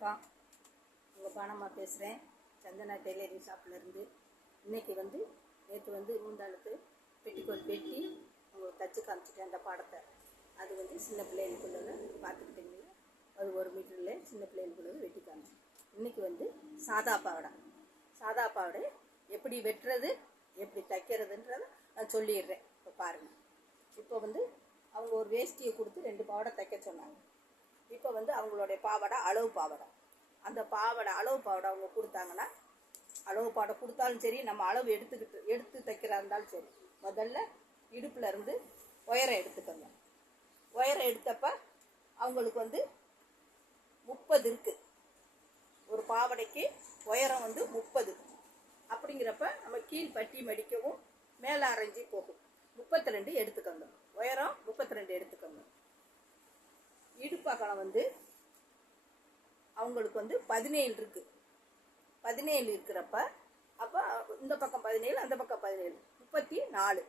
வணக்கம். உங்கள் பானம்மா பேசுகிறேன் சந்தனா டெய்லரிங் ஷாப்லேருந்து இன்னைக்கு வந்து நேற்று வந்து மூந்தாளுக்கு பெட்டிக்கோட் வெட்டி உங்களுக்கு தச்சு காமிச்சிட்டேன் அந்த பாடத்தை. அது வந்து சின்ன பிள்ளைகளுக்குள்ளதை பார்த்துக்கிட்டீங்களா அது ஒரு மீட்டரில் சின்ன பிள்ளைகளுக்குள்ளது வெட்டி காமிச்சேன் இன்றைக்கி வந்து சாதா பாவடை. சாதா பாவடை எப்படி வெட்டுறது எப்படி தைக்கிறதுன்றத நான் சொல்லிடுறேன். இப்போ பாருங்கள் இப்போ வந்து அவங்க ஒரு வேஷ்டியை கொடுத்து ரெண்டு பாவாடை தைக்க சொன்னாங்க. இப்போ வந்து அவங்களுடைய பாவாடை அளவு பாவாடை. அந்த பாவாடை அளவு பாவாடை அவங்க கொடுத்தாங்கன்னா அளவு பாவாடை கொடுத்தாலும் சரி நம்ம அளவு எடுத்துக்கிட்டு எடுத்து தைக்கிறா இருந்தாலும் சரி முதல்ல இடுப்பில் இருந்து உயரம் எடுத்துக்கோங்க. உயரம் எடுத்தப்ப அவங்களுக்கு வந்து முப்பது இருக்குது ஒரு பாவாடைக்கு உயரம் வந்து முப்பது. அப்படிங்கிறப்ப நம்ம கீழ் பட்டி மடிக்கவும் மேலே அரைஞ்சி போகும். முப்பத்தி ரெண்டு எடுத்துக்கோங்க. உயரம் முப்பத்தி ரெண்டு எடுத்துக்கோங்க. இடுப்பகலம் வந்து அவங்களுக்கு வந்து பதினேழு இருக்கு. பதினேழு இருக்கிறப்ப அப்போ இந்த பக்கம் பதினேழு அந்த பக்கம் பதினேழு. முப்பத்தி நாலு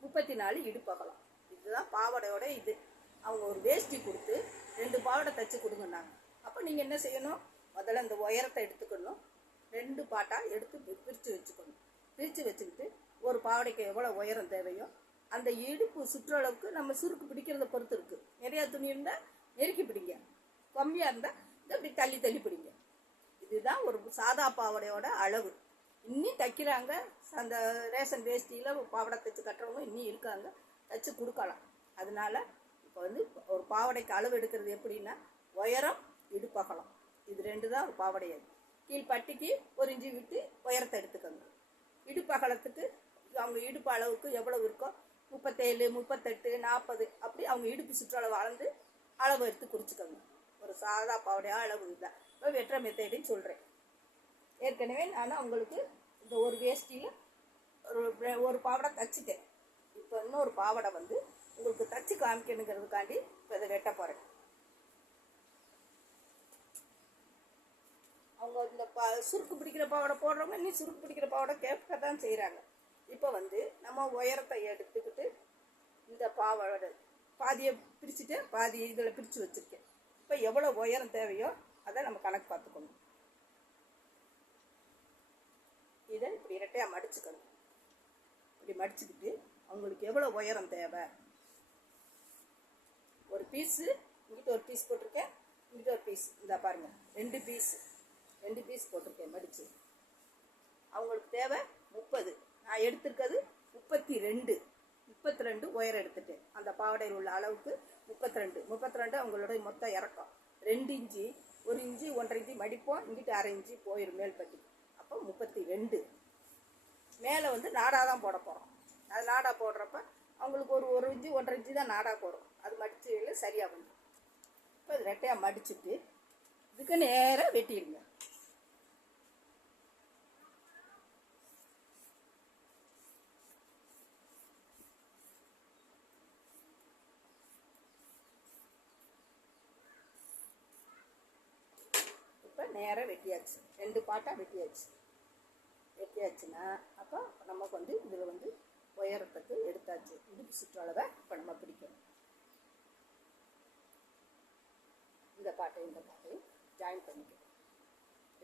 முப்பத்தி நாலு இடுப்பகலம் இதுதான் பாவாடையோட இது. அவங்க ஒரு வேஷ்டி கொடுத்து ரெண்டு பாவாடை தைச்சி கொடுங்கன்னாங்க. அப்போ நீங்கள் என்ன செய்யணும்? முதல்ல இந்த உயரத்தை எடுத்துக்கணும். ரெண்டு பாட்டாக எடுத்து பி- பிரித்து வச்சுக்கணும். பிரித்து வச்சுக்கிட்டு ஒரு பாவாடைக்கு எவ்வளோ உயரம் தேவையோ அந்த இடுப்பு சுற்றளவுக்கு நம்ம சுருக்கு பிடிக்கிறத பொறுத்து இருக்குது நிறையா துணி இருந்தால் நெருக்கி பிடிங்க. கம்மியாக இருந்தால் இதை இப்படி தள்ளி தள்ளி பிடிங்க. இதுதான் ஒரு சாதா பாவாடையோட அளவு. இன்னும் தைக்கிறாங்க. அந்த ரேஷன் வேஷ்டியில் பாவாடை தைச்சு கட்டுறவங்க இன்னும் இருக்காங்க. தைச்சு கொடுக்கலாம். அதனால இப்போ வந்து ஒரு பாவாடைக்கு அளவு எடுக்கிறது எப்படின்னா உயரம் இடுப்பகலம். இது ரெண்டு தான் ஒரு பாவாடை அது கீழ்பட்டிக்கு ஒரு இஞ்சி விட்டு உயரத்தை எடுத்துக்கோங்க. இடுப்பகலத்துக்கு அவங்க இடுப்பு அளவுக்கு எவ்வளவு இருக்கோ முப்பத்தேழு முப்பத்தெட்டு நாற்பது அப்படி அவங்க இடுப்பு சுற்றளவு அளந்து அளவு எடுத்து குறிச்சிக்கோங்க ஒரு சாதா பாவாடையாக அளவு இதுதான் இப்போ வெற்ற மெத்தேடுன்னு சொல்கிறேன் ஏற்கனவே நான் உங்களுக்கு இந்த ஒரு வேஷ்டியில் ஒரு ஒரு பாவாடை தச்சுட்டேன். இப்போ இன்னொரு பாவாடை வந்து உங்களுக்கு தச்சு காமிக்கணுங்கிறதுக்காண்டி இப்போ இதை வெட்ட போகிறேன் அவங்க இந்த பா சுருக்கு பிடிக்கிற பாவாடை போடுறவங்க இன்னும் சுருக்கு பிடிக்கிற பாவாடை கேட்க தான் செய்கிறாங்க இப்போ வந்து நம்ம உயரத்தை எடுத்துக்கிட்டு இந்த பாவடை பாதியை பிரிச்சுட்டு பாதி இதில் பிரித்து வச்சுருக்கேன். இப்போ எவ்வளோ உயரம் தேவையோ அதை நம்ம கணக்கு பார்த்துக்கணும். இதை இப்படி இரட்டையாக மடிச்சுக்கணும். இப்படி மடிச்சுக்கிட்டு அவங்களுக்கு எவ்வளோ உயரம் தேவை? ஒரு பீஸு இங்கிட்ட ஒரு பீஸ் போட்டிருக்கேன். இங்கிட்ட ஒரு பீஸ் இந்த பாருங்கள் ரெண்டு பீஸ் ரெண்டு பீஸ் போட்டிருக்கேன் மடித்து அவங்களுக்கு தேவை முப்பது. நான் எடுத்திருக்கிறது முப்பத்தி ரெண்டு. முப்பத்தி ரெண்டு உயரம் எடுத்துட்டேன் அந்த பாவடையில் உள்ள அளவுக்கு முப்பத்தி ரெண்டு முப்பத்தி ரெண்டு அவங்களோட மொத்த இறக்கம். ரெண்டு இஞ்சி ஒரு இஞ்சி ஒன்றரை இஞ்சி மடிப்போம். இங்கிட்டு அரை இஞ்சி போயிடும் மேல்பட்டி. அப்போ முப்பத்தி ரெண்டு மேலே வந்து நாடா தான் போட போகிறோம் அது நாடா போடுறப்ப அவங்களுக்கு ஒரு ஒரு இஞ்சி ஒன்றரை இஞ்சி தான் நாடா போடும். அது மடிச்சு சரியாக வந்துடும் இப்போ இது ரெட்டையாக மடிச்சுட்டு இதுக்கு நேராக வெட்டிடுங்க. நேரம் வெட்டியாச்சு. ரெண்டு பாட்டாக வெட்டியாச்சு. வெட்டியாச்சுன்னா அப்போ நமக்கு வந்து இதில் வந்து உயரத்துக்கு எடுத்தாச்சு. இடுப்பு சுற்றளவை இப்போ நம்ம பிடிக்கணும். இந்த பாட்டையும் இந்த பாட்டையும் ஜாயின் பண்ணிக்கணும்.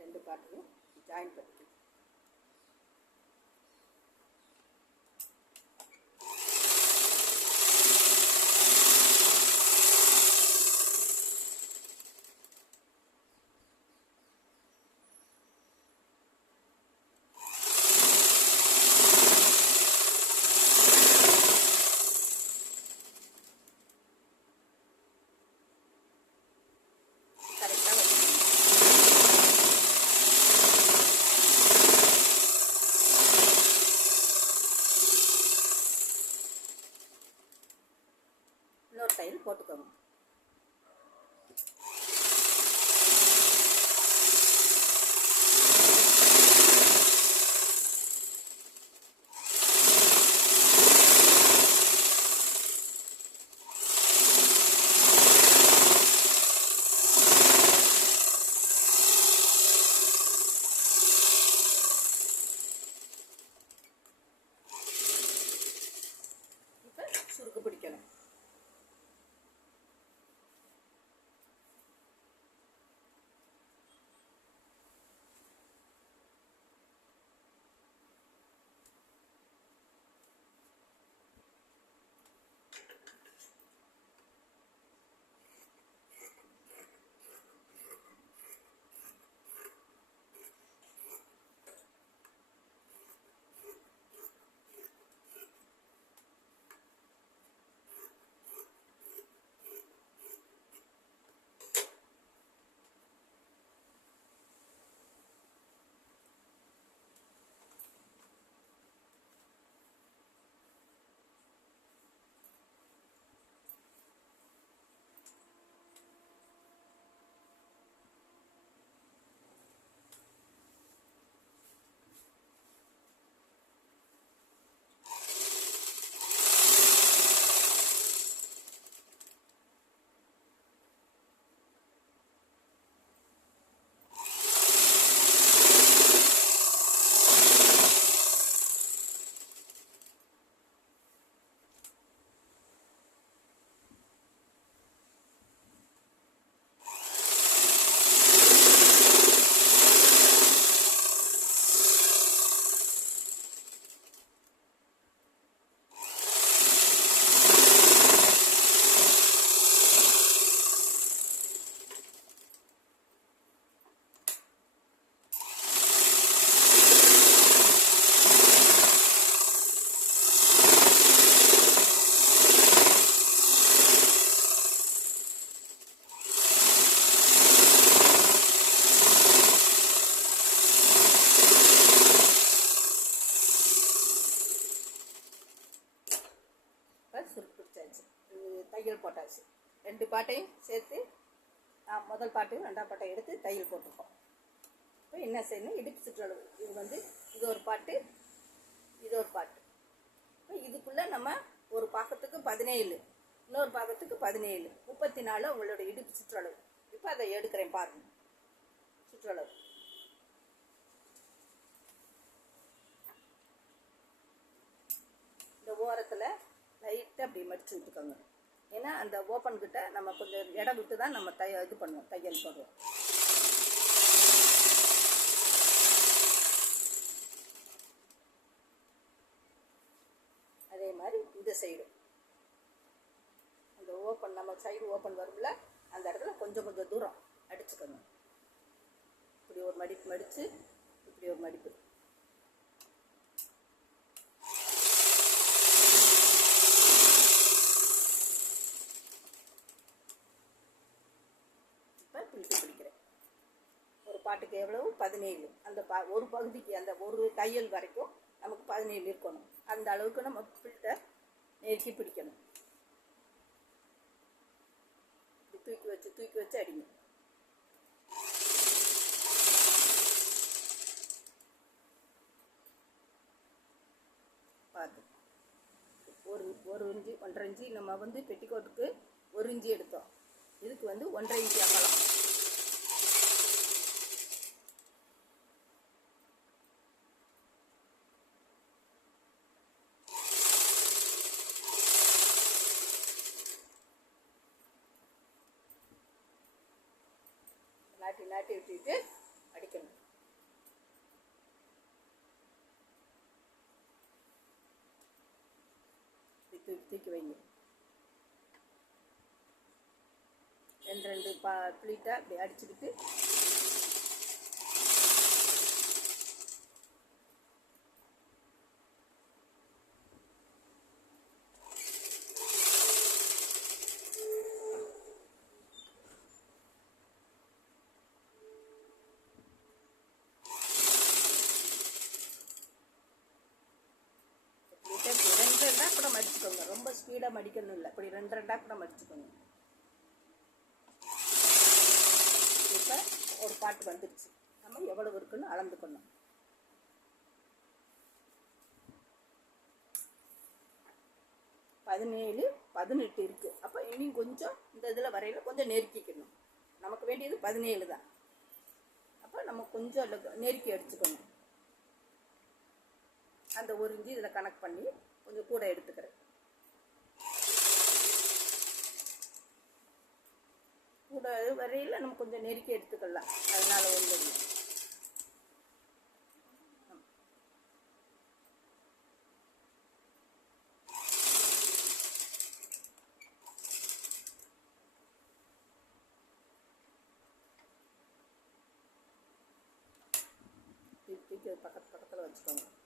ரெண்டு பாட்டையும் ஜாயின் பண்ணிக்கணும். பாட்டுக்கு ரெண்டாம் பாட்டை எடுத்து தையல் போட்டிருக்கோம். இப்போ என்ன செய்யணும்? இடுப்பு சுற்றளவு. இது வந்து இது ஒரு பாட்டு இது ஒரு பாட்டு. இப்போ இதுக்குள்ளே நம்ம ஒரு பாகத்துக்கு பதினேழு இன்னொரு பாகத்துக்கு பதினேழு முப்பத்தி நாலு உங்களோட இடுப்பு சுற்றளவு. இப்போ அதை எடுக்கிறேன் பாருங்க. சுற்றளவு. இந்த ஓரத்தில் லைட்டாக அப்படி மடிச்சு விட்டுக்கோங்க. ஏன்னா அந்த ஓப்பன் கிட்ட நம்ம கொஞ்சம் இடம் விட்டு தான் நம்ம தைய இது பண்ணுவோம் தையல் போடுவோம். அதே மாதிரி இந்த சைடு அந்த ஓப்பன் நம்ம சைடு ஓப்பன் வரும்ல அந்த இடத்துல கொஞ்சம் கொஞ்சம் தூரம் அடிச்சுக்கணும். இப்படி ஒரு மடிப்பு மடித்து இப்படி ஒரு மடிப்பு இப்போ பிடித்து பிடிக்கிறேன் ஒரு பாட்டுக்கு எவ்வளவு? பதினேழு. அந்த ப ஒரு பகுதிக்கு அந்த ஒரு தையல் வரைக்கும் நமக்கு பதினேழு இருக்கணும். அந்த அளவுக்கு நம்ம ஃபில்டர் நெருக்கி பிடிக்கணும். தூக்கி வச்சு தூக்கி வச்சு அடிங்க. பார்த்து ஒரு ஒரு இஞ்சி ஒன்றரை இஞ்சி நம்ம வந்து பெட்டிக்கோட்டுக்கு ஒரு இஞ்சி எடுத்தோம். இதுக்கு வந்து ஒன்றரை இஞ்சி அகலம் நாட்டி விட்டுட்டு அடிக்கணும். தூக்கி தூக்கி வைங்க. ரெண்டு ரெண்டு பா பிளீட்டாக இப்படி அடிச்சுக்கிட்டு ப்ளீட்டை இப்படி ரெண்டு ரெண்டாக கூட மடிச்சுக்கோங்க ரொம்ப மடிக்கணும் இல்லை. இப்படி ரெண்டு ரெண்டாக கூட மடிச்சுக்கோங்க. இப்போ ஒரு பாட்டு வந்துடுச்சு நம்ம எவ்வளவு இருக்குன்னு அளந்துக்கணும். பதினேழு பதினெட்டு இருக்கு. அப்போ இன்னும் கொஞ்சம் இந்த இதில் வரையில கொஞ்சம் நெருக்கிக்கணும். நமக்கு வேண்டியது பதினேழு தான். அப்போ நம்ம கொஞ்சம் நெருக்கி அடிச்சுக்கணும். அந்த ஒரு இஞ்சி இதில் கணக்கு பண்ணி கொஞ்சம் கூட எடுத்துக்கிறேன். கூடாது. வரையில் நம்ம கொஞ்சம் நெருக்கி எடுத்துக்கலாம். அதனால ஒன்றும் இல்லை. பக்கத்து பக்கத்தில் வச்சுக்கோங்க.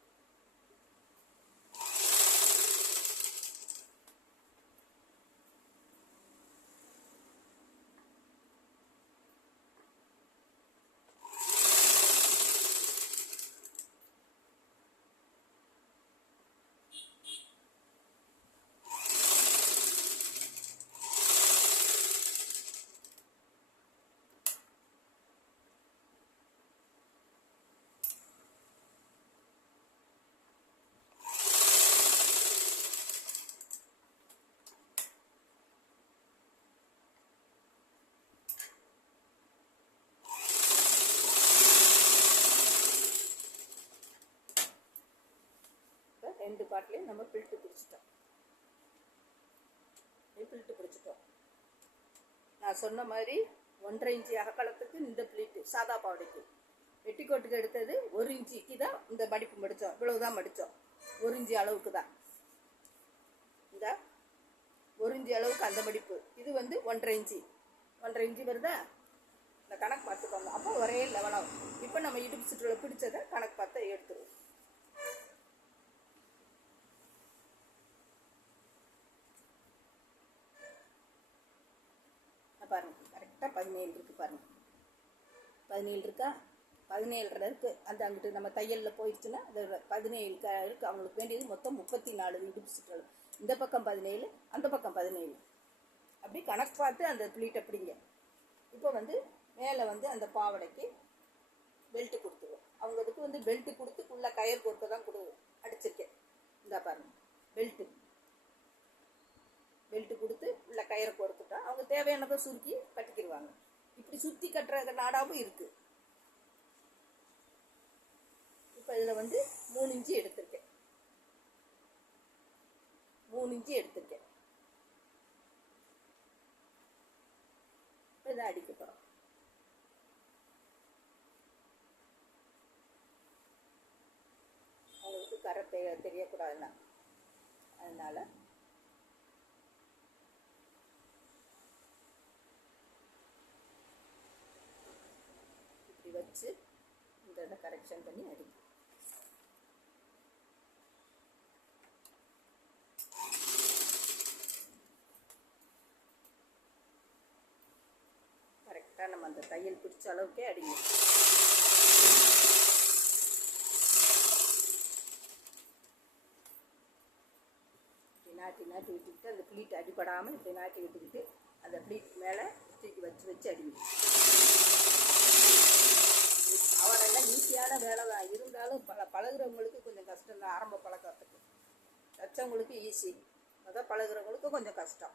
ரெண்டு பாட்டிலையும் நம்ம பில்ட்டு பிடிச்சிட்டோம். பில்ட்டு பிடிச்சிட்டோம்? நான் சொன்ன மாதிரி ஒன்றரை இன்ச்சி அகலத்துக்கு இந்த பிளீட்டு சாதா பாவடைக்கு. வெட்டிக்கோட்டுக்கு எடுத்தது ஒரு இன்ச்சிக்கு தான் இந்த மடிப்பு மடித்தோம். இவ்வளவு தான் மடித்தோம். ஒரு இஞ்சி அளவுக்கு தான். இந்த ஒரு இஞ்சி அளவுக்கு அந்த மடிப்பு. இது வந்து ஒன்றரை இஞ்சி ஒன்றரை இஞ்சி வருதா? இந்த கணக்கு பார்த்துக்கோங்க. அப்போ ஒரே லெவலாகும் இப்போ நம்ம இடுப்பு சுற்றுல பிடிச்சதை கணக்கு பார்த்து எடுத்துருவோம். நான் பாருங்க கரெக்டாக பதினேழு இருக்குது பாருங்கள் பதினேழு இருக்கா? பதினேழரை இருக்குது அந்த அங்கிட்டு நம்ம தையலில் போயிடுச்சுன்னா அது பதினேழு க இருக்குது அவங்களுக்கு வேண்டியது மொத்தம் முப்பத்தி நாலு இடுப்பு சுற்றளவு இந்த பக்கம் பதினேழு அந்த பக்கம் பதினேழு. அப்படி கணக்கு பார்த்து அந்த துளிட்டை பிடிங்க. இப்போ வந்து மேலே வந்து அந்த பாவடைக்கு பெல்ட்டு கொடுத்துருவோம். அவங்க அதுக்கு வந்து பெல்ட்டு கொடுத்து ஃபுல்லாக கயர் கொடுக்க தான் கொடு அடிச்சிருக்கேன். இந்த பாருங்கள் பெல்ட்டு பெல்ட்டு கொடுத்து உள்ள கயிறை கொடுத்துட்டா அவங்க தேவையானதை சுருக்கி கட்டிக்கிடுவாங்க இப்படி சுற்றி கட்டுற நாடாவும் இருக்குது இப்போ இதில் வந்து மூணு இன்ச்சு எடுத்திருக்கேன். மூணு இன்ச்சு எடுத்திருக்கேன். இப்போ இதை அடிக்க போகிறோம் அவங்களுக்கு கரை தெரிய தெரியக்கூடாதுன்னா. அதனால் இப்படி வச்சு இந்த இதை கரெக்ஷன் பண்ணி அடிக்கும். கரெக்டாக நம்ம அந்த தையல் பிடிச்ச அளவுக்கே அடிங்க. இப்படி நாட்டி நாட்டி விட்டுக்கிட்டு அந்த ப்ளீட் அடிபடாமல் இப்படி நாட்டி விட்டுக்கிட்டு அந்த ப்ளீட் மேலே தூக்கி வச்சு வச்சு அடிங்க. அவரெல்லாம் ஈஸியான வேலை தான் இருந்தாலும் பல பழகுறவங்களுக்கு கொஞ்சம் கஷ்டம் தான் ஆரம்ப பழக்கத்துக்கு. தச்சவங்களுக்கு ஈஸி அதான் பழகிறவங்களுக்கு கொஞ்சம் கஷ்டம்.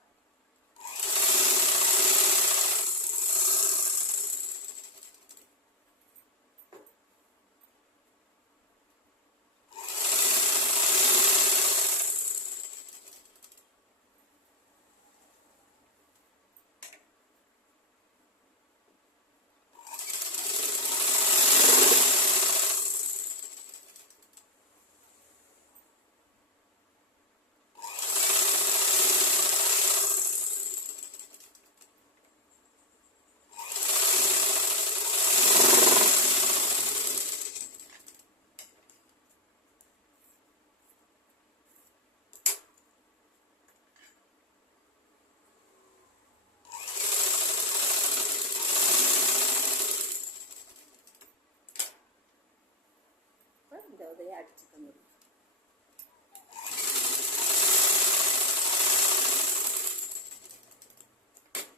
இப்போ இந்த உதவியை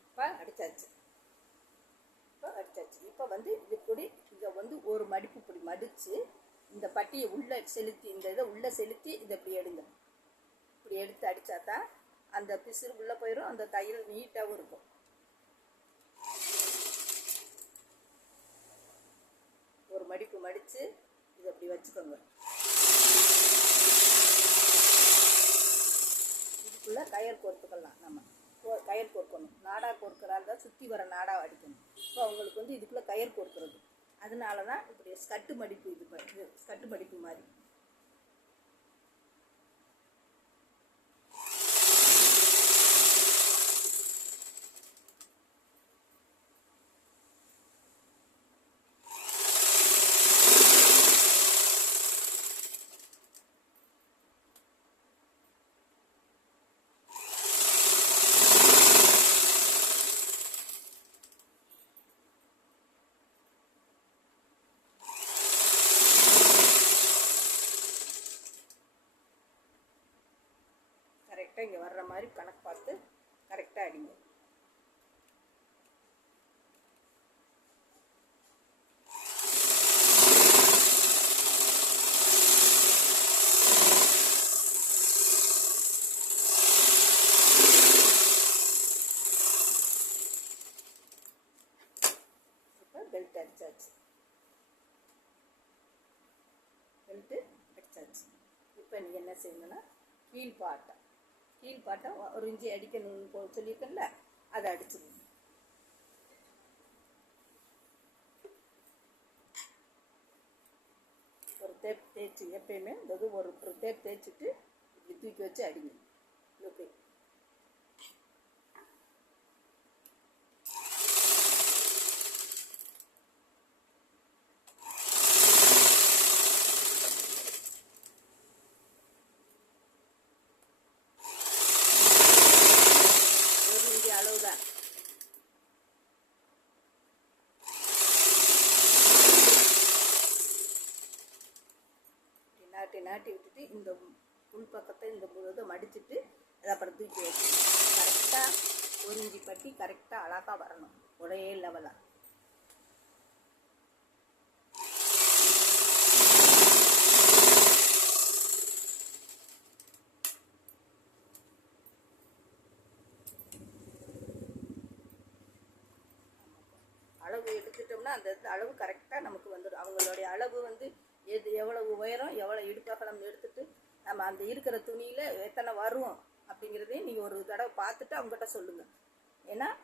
இப்போ அடிச்சாச்சு இப்போ அடித்தாச்சு. இப்போ வந்து இது இப்படி இதை வந்து ஒரு மடிப்பு இப்படி மடித்து இந்த பட்டியை உள்ளே செலுத்தி இந்த இதை உள்ளே செலுத்தி இதை இப்படி எடுங்க. இப்படி எடுத்து அடித்தா தான் அந்த பிசுறு உள்ளே போயிடும் அந்த தையல் நீட்டாகவும் இருக்கும். ஒரு மடிப்பு மடித்து இப்படி வச்சுக்கோங்க. இதுக்குள்ளே கயர் கோர்த்துக்கலாம் நம்ம. கோ- கயர் கோர்க்கணும். நாடா கோர்க்கிறா இருந்தால் சுற்றி வர நாடா அடிக்கணும். இப்போ அவங்களுக்கு வந்து இதுக்குள்ளே கயர் கோர்க்கிறது. அதனால தான் இப்படி ஸ்கட்டு மடிப்பு இது ப- இது ஸ்கட்டு மடிப்பு மாதிரி. கரெக்டாக இங்கே வர்ற மாதிரி கணக்கு பார்த்து கரெக்டாக அடிங்க. இப்போ பெல்ட் அடிச்சாச்சு. பெல்ட்டு அடிச்சாச்சு. இப்போ நீங்கள் என்ன செய்யணும்னா கீழ்பாட்டம் கீழ்பாட்டம் ஒரு இஞ்சி அடிக்கணும்னு போ- சொல்லியிருக்கேன்ல அதை அடிச்சிடணும் ஒரு தேப் தேய்ச்சி எப்பயுமே இந்த ஒரு ஒரு தேப் தேய்ச்சிட்டு இப்படி தூக்கி வச்சு அடிங்க. ஓகே ஒரு இஞ்சி அளவு தான் இப்படி நாட்டி நாட்டி விட்டுட்டு இந்த உள் பக்கத்தை இந்த முழுவதை மடிச்சுட்டு அதை அப்புறம் தூக்கி வச்சு கரெக்டாக ஒரு இஞ்சி பட்டி கரெக்டாக அழகாக வரணும். ஒரே லெவலாக அளவு எடுத்துட்டோம்னா அந்த இது அளவு கரெக்டாக நமக்கு வந்துடும் அவங்களுடைய அளவு வந்து எது எவ்வளவு உயரம் எவ்வளோ இடுப்பகலம் எடுத்துட்டு நம்ம அந்த இருக்கிற துணியில் எத்தனை வரும் அப்படிங்கிறதையும் நீங்கள் ஒரு தடவை பார்த்துட்டு சொல்லுங்க. சொல்லுங்கள் ஏன்னா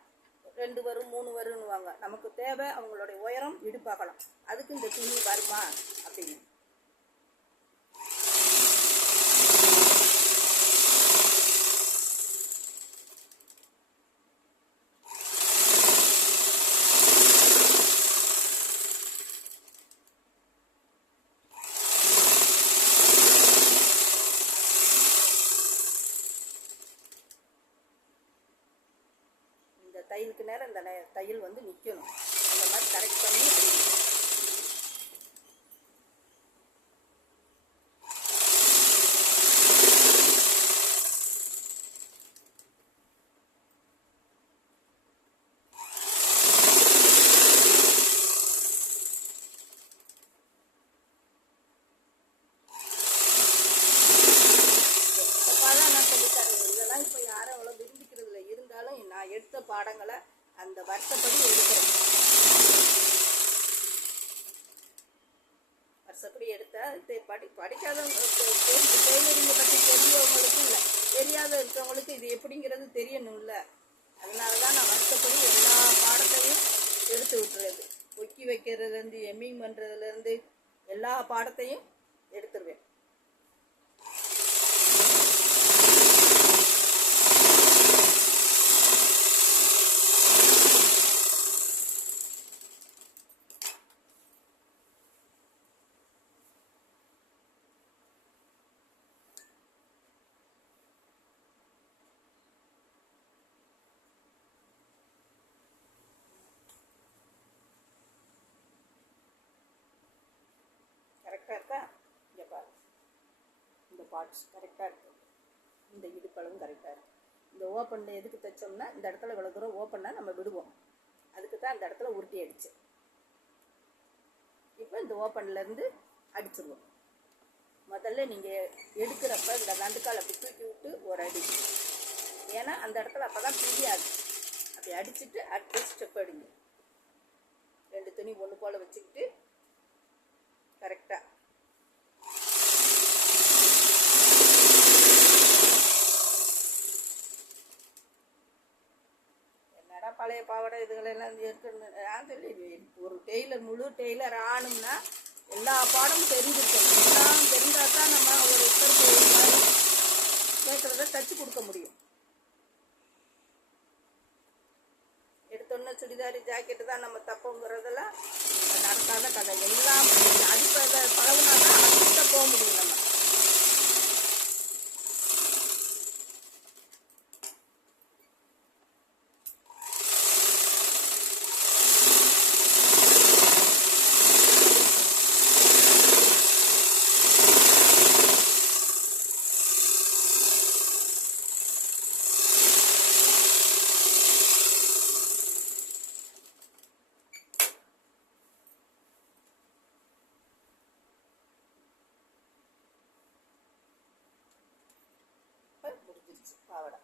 ரெண்டு வரும் மூணு வரும்னுவாங்க. நமக்கு தேவை அவங்களுடைய உயரம் இடுப்பாகலாம். அதுக்கு இந்த துணி வருமா? அப்படின்னு இந்த தையலுக்கு நேரம் இந்த நெ- தையல் வந்து நிற்கணும் அந்த மாதிரி கரெக்ட் பண்ணி நான் இதெல்லாம் இப்போ யாரும் அவ்வளோ இருந்தாலும் நான் எடுத்த பாடங்களை அந்த வருஷப்படி எடுக்கிறேன். வருஷப்படி எடுத்தால் இது படி படிக்காதவங்க டெய்லரிங்கை பற்றி தெரியவங்களுக்கும் இல்லை. தெரியாத இருக்கவங்களுக்கு இது எப்படிங்கிறது தெரியணும்ல. அதனால தான் நான் வருஷப்படி எல்லா பாடத்தையும் எடுத்து விட்டுறது. கொக்கி வைக்கிறதுலேருந்து எம்மிங் பண்ணுறதுலேருந்து எல்லா பாடத்தையும் எடுத்துருவேன். கரெக்டாக இருக்கா இங்கே பாரு. இந்த பார்ட்ஸ் கரெக்டாக இருக்கு. இந்த இடுப்பளவும் கரெக்டாக இருக்கு. இந்த ஓப்பனில் எதுக்கு தைச்சோம்னா இந்த இடத்துல இவ்வளோ தூரம் ஓப்பனாக நம்ம விடுவோம். அதுக்கு தான் இந்த இடத்துல உருட்டி அடிச்சு. இப்போ இந்த ஓப்பன்லேருந்து அடிச்சிருவோம். முதல்ல நீங்கள் எடுக்கிறப்ப இந்த நண்டுக்கால் அப்படி தூக்கி விட்டு ஒரு அடி. ஏன்னா அந்த இடத்துல அப்போ தான் பிரியாது அப்படி அடிச்சுட்டு அடுத்த ஸ்டெப் அடிங்க ரெண்டு துணி ஒன்று போல் வச்சுக்கிட்டு கரெக்டாக பழைய பாவாடை இதுகளெல்லாம் இருக்குன்னு நான் சொல்லிடுவேன் ஒரு டெய்லர் முழு டெய்லர் ஆணும்னா எல்லா பாடமும் தெரிஞ்சிருக்கணும். எல்லாம் தெரிஞ்சால் தான் நம்ம ஒரு மாதிரி கேட்குறத தச்சு கொடுக்க முடியும். எடுத்தோன்னே சுடிதார் ஜாக்கெட்டு தான் நம்ம தப்போங்கிறதெல்லாம் நடக்காத கதை. எல்லாம் அடிப்பதை பழகுனா தான் போக முடியும் நம்ம இப்போ முடிஞ்சிருச்சு பாவாடை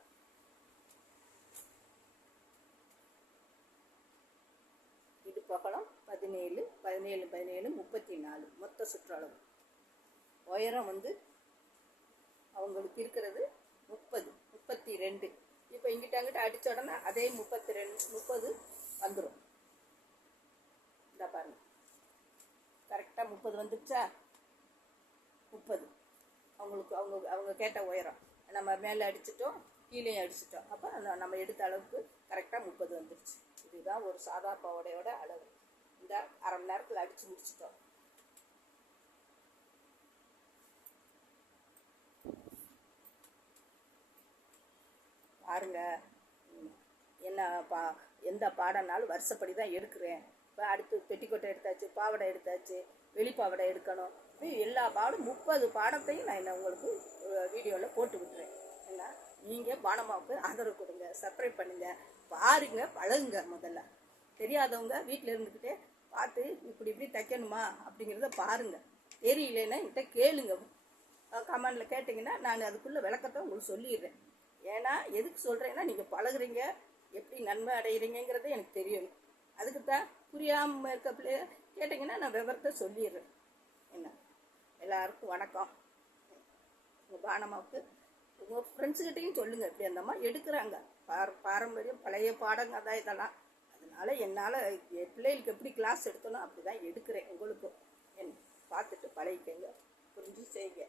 இடுப்பகலம் பதினேழு பதினேழு பதினேழு முப்பத்தி நாலு மொத்த சுற்றளவு. உயரம் வந்து அவங்களுக்கு இருக்கிறது முப்பது முப்பத்தி ரெண்டு இப்போ இங்கிட்ட அங்கிட்ட அடித்த உடனே அதே முப்பத்தி ரெண்டு முப்பது வந்துடும் இந்த பாருங்க. கரெக்டாக முப்பது வந்துடுச்சா முப்பது. அவங்களுக்கு அவங்க அவங்க கேட்ட உயரம். நம்ம மேலே அடிச்சிட்டோம் கீழேயும் அடிச்சிட்டோம். அப்போ நம்ம எடுத்த அளவுக்கு கரெக்டாக முப்பது வந்துடுச்சு இதுதான் ஒரு சாதா பாவடையோட அளவு. இந்த அரை மணி நேரத்தில் அடித்து முடிச்சிட்டோம். பாருங்க என்ன பா எந்த பாடம்னாலும் வருஷப்படி தான் எடுக்கிறேன். இப்போ அடுத்து பெட்டிக்கொட்டை எடுத்தாச்சு பாவாடை எடுத்தாச்சு வெளிப்பாவடை எடுக்கணும். இப்படி எல்லா பாடம் முப்பது பாடத்தையும் நான் என்ன உங்களுக்கு வீடியோவில் போட்டு விட்டுறேன். என்ன நீங்கள் பானமாவுக்கு ஆதரவு கொடுங்க சப்ஸ்கிரைப் பண்ணுங்க. பாருங்க பழகுங்க முதல்ல. தெரியாதவங்க வீட்டில் இருந்துக்கிட்டே பார்த்து இப்படி இப்படி தைக்கணுமா? அப்படிங்கிறத பாருங்க. தெரியலன்னா என்கிட்ட கேளுங்க. கமெண்டில் கேட்டிங்கன்னா நான் அதுக்குள்ள விளக்கத்தை உங்களுக்கு சொல்லிடுறேன். ஏன்னா எதுக்கு சொல்கிறேன்னா நீங்கள் பழகுறீங்க. எப்படி நன்மை அடைகிறீங்கிறது எனக்கு தெரியும் அதுக்கு தான் புரியாமல் இருக்க பிள்ளைய கேட்டிங்கன்னா நான் விவரத்தை சொல்லிடுறேன். என்ன? எல்லாருக்கும் வணக்கம். உங்கள் பானமாவுக்கு உங்கள் ஃப்ரெண்ட்ஸுக்கிட்டையும் சொல்லுங்கள் இப்படி அந்தம்மா எடுக்கிறாங்க. பார பாரம்பரியம் பழைய பாடங்க தான் இதெல்லாம். அதனால் என்னால் என் பிள்ளைகளுக்கு எப்படி கிளாஸ் எடுத்தனோ அப்படி தான் எடுக்கிறேன். உங்களுக்கும். என் பார்த்துட்டு பழகிக்கங்க. புரிஞ்சு செய்யுங்க